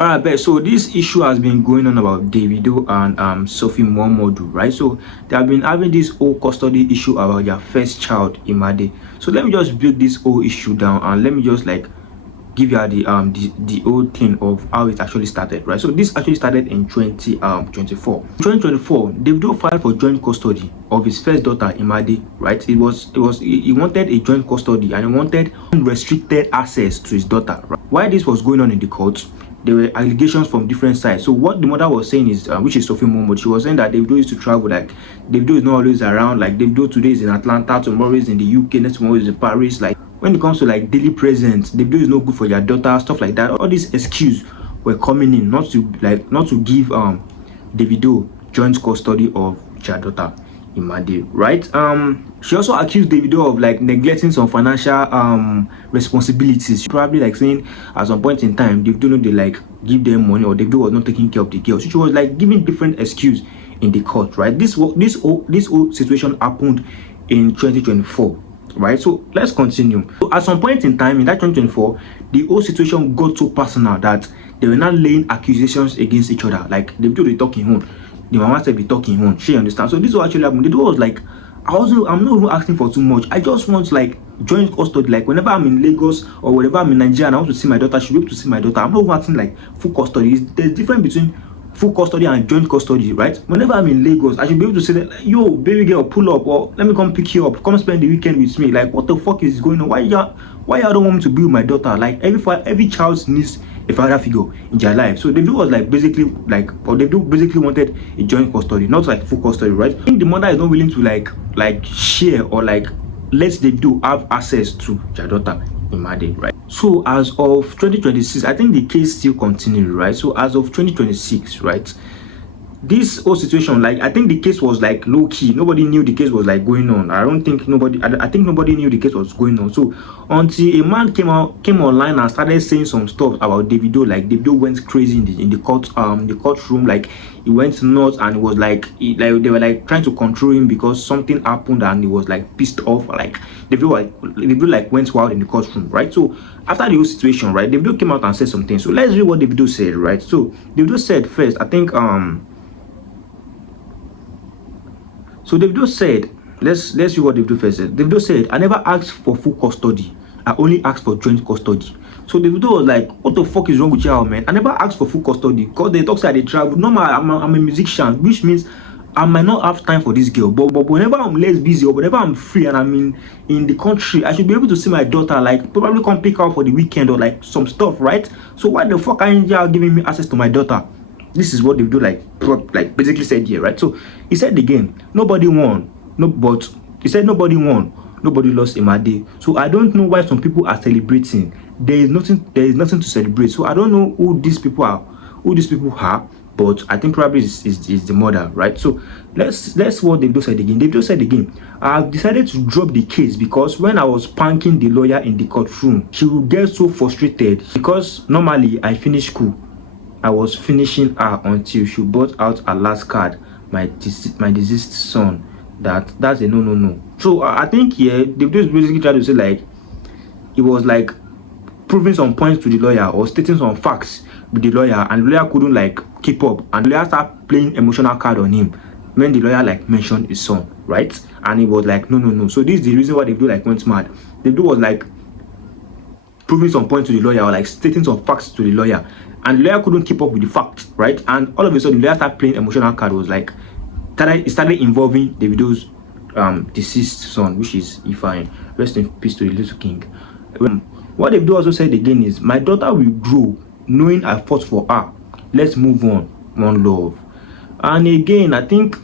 Alright, bet. So this issue has been going on about Davido and Sophia Momodu, right? So they have been having this whole custody issue about their first child, Imade. So let me just break this whole issue down and let me just like give you the whole thing of how it actually started, right? So this actually started in 2024. 2024, Davido filed for joint custody of his first daughter, Imade, right? He wanted a joint custody and he wanted unrestricted access to his daughter, right? While this was going on in the court, there were allegations from different sides. So what the mother was saying is, which is Sophia Momodu, she was saying that Davido used to travel, like Davido is not always around, like Davido today is in Atlanta, tomorrow is in the UK, next tomorrow is in Paris. Like when it comes to like daily presence, Davido is not good for your daughter, stuff like that. All these excuses were coming in not to give Davido joint custody of their daughter, Imade, right? She also accused Davido of like neglecting some financial responsibilities. She probably like saying at some point in time Davido know they like give them money, or Davido was not taking care of the girl. So she was like giving different excuses in the court, right? This whole situation happened in 2024, right? So let's continue. So at some point in time in that 2024, the whole situation got so personal that they were not laying accusations against each other. Like Davido they talking home, the mama said be talking home. She understand. So this was actually happened. The dude was like, I'm not even asking for too much. I just want like joint custody. Like whenever I'm in Lagos or whenever I'm in Nigeria and I want to see my daughter, I should be able to see my daughter. I'm not even asking like full custody. There's difference between full custody and joint custody, right? Whenever I'm in Lagos, I should be able to say that, like, yo, baby girl, pull up, or let me come pick you up, come spend the weekend with me. Like, what the fuck is going on? Why y'all don't want me to be with my daughter? Like every child needs a father figure in their life. So Davido was like basically wanted a joint custody, not like full custody, right? I think the mother is not willing to like share or like let Davido have access to their daughter, Imade, right? So as of 2026, I think the case still continued, right? So as of 2026, right, this whole situation, like I think the case was like low key. Nobody knew the case was like going on. I think nobody knew the case was going on. So until a man came online and started saying some stuff about Davido, like Davido went crazy in the courtroom, like he went nuts, and it was like they were like trying to control him because something happened and he was like pissed off. Like Davido like went wild in the courtroom, right? So after the whole situation, right, Davido came out and said something. So let's read what Davido said, right? So Davido said first, I think So Davido said, let's see what Davido first said. Davido said, I never asked for full custody. I only asked for joint custody. So Davido was like, what the fuck is wrong with y'all, man? I never asked for full custody because they talk say they travel. Normal, I'm a musician, which means I might not have time for this girl. But whenever I'm less busy or whenever I'm free and I'm in the country, I should be able to see my daughter, like probably come pick her up for the weekend or like some stuff, right? So why the fuck aren't y'all giving me access to my daughter? This is what they do, like basically said here, right? So he said again, nobody won. But he said nobody won, nobody lost Imade. So I don't know why some people are celebrating. There is nothing to celebrate. So I don't know who these people are, but I think probably is the mother, right? So let's what Davido said again. Davido said again, I've decided to drop the case because when I was spanking the lawyer in the courtroom, she would get so frustrated because normally I finish school. I was finishing her until she brought out her last card, my deceased son. That's a no. So I think here Davido is basically trying to say like it was like proving some points to the lawyer or stating some facts with the lawyer, and the lawyer couldn't like keep up, and the lawyer started playing emotional card on him when the lawyer like mentioned his son, right? And he was like no. So this is the reason why Davido like went mad. Davido was like proving some points to the lawyer or like stating some facts to the lawyer, and the lawyer couldn't keep up with the facts, right? And all of a sudden the lawyer started playing emotional card. Was like it started involving Davido's deceased son, which is Ifeanyi. Rest in peace to the little king. What Davido also said again is, my daughter will grow knowing I fought for her. Let's move on, one love. And again, I think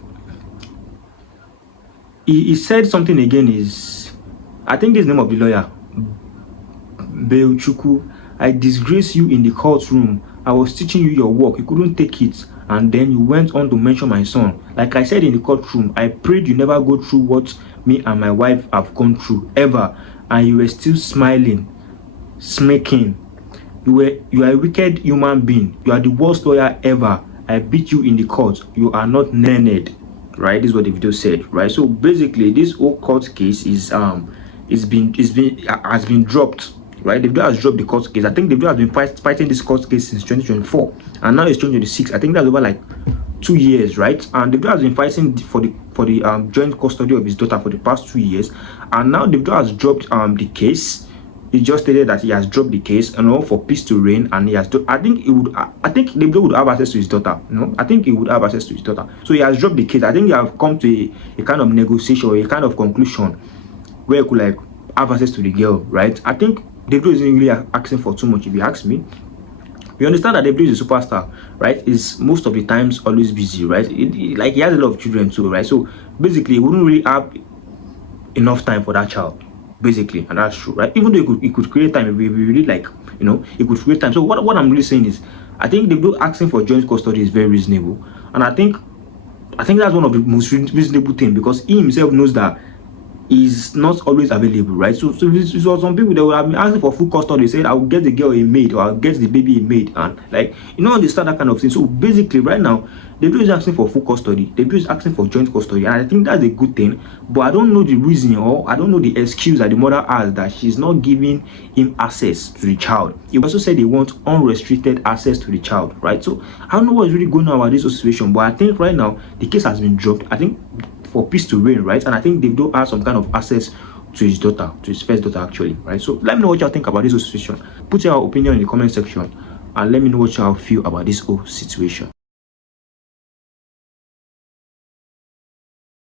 he said something again is, I think this is the name of the lawyer, Belchuku. I disgrace you in the courtroom. I was teaching you your work, you couldn't take it, and then you went on to mention my son. Like I said in the courtroom, I prayed you never go through what me and my wife have gone through ever, and you were still smiling, smirking. You are a wicked human being. You are the worst lawyer ever. I beat you in the court. You are not learned, right? This is what the video said, right? So basically this whole court case is has been dropped, right? Davido has dropped the court case. I think Davido has been fighting this court case since 2024, and now it's 2026. I think that's over like 2 years, right? And Davido has been fighting for the joint custody of his daughter for the past 2 years, and now Davido has dropped the case. He just stated that he has dropped the case, for peace to reign, and he has. I think Davido would have access to his daughter. I think he would have access to his daughter. So he has dropped the case. I think they have come to a kind of negotiation or a kind of conclusion where he could like have access to the girl, right? I think Davido isn't really asking for too much, if you ask me. We understand that Davido is a superstar, right? Is most of the times always busy, right? Like he has a lot of children too, right? So basically, he wouldn't really have enough time for that child, basically, and that's true, right? Even though he could create time, if we really like, he could create time. So what I'm really saying is, I think Davido asking for joint custody is very reasonable, and I think that's one of the most reasonable things, because he himself knows that is not always available, right? So some people, they will have been asking for full custody. They said, I'll get the girl a maid, or I'll get the baby a maid, and like, understand that kind of thing. So basically, right now, the baby is asking for full custody. The baby is asking for joint custody, and I think that's a good thing. But I don't know the reason, or I don't know the excuse that the mother has that she's not giving him access to the child. He also said he wants unrestricted access to the child, right? So I don't know what's really going on about this situation, but I think right now the case has been dropped. I think for peace to reign, right? And I think Davido has some kind of access to his daughter, to his first daughter actually, right? So let me know what y'all think about this whole situation. Put your opinion in the comment section, and let me know what y'all feel about this whole situation.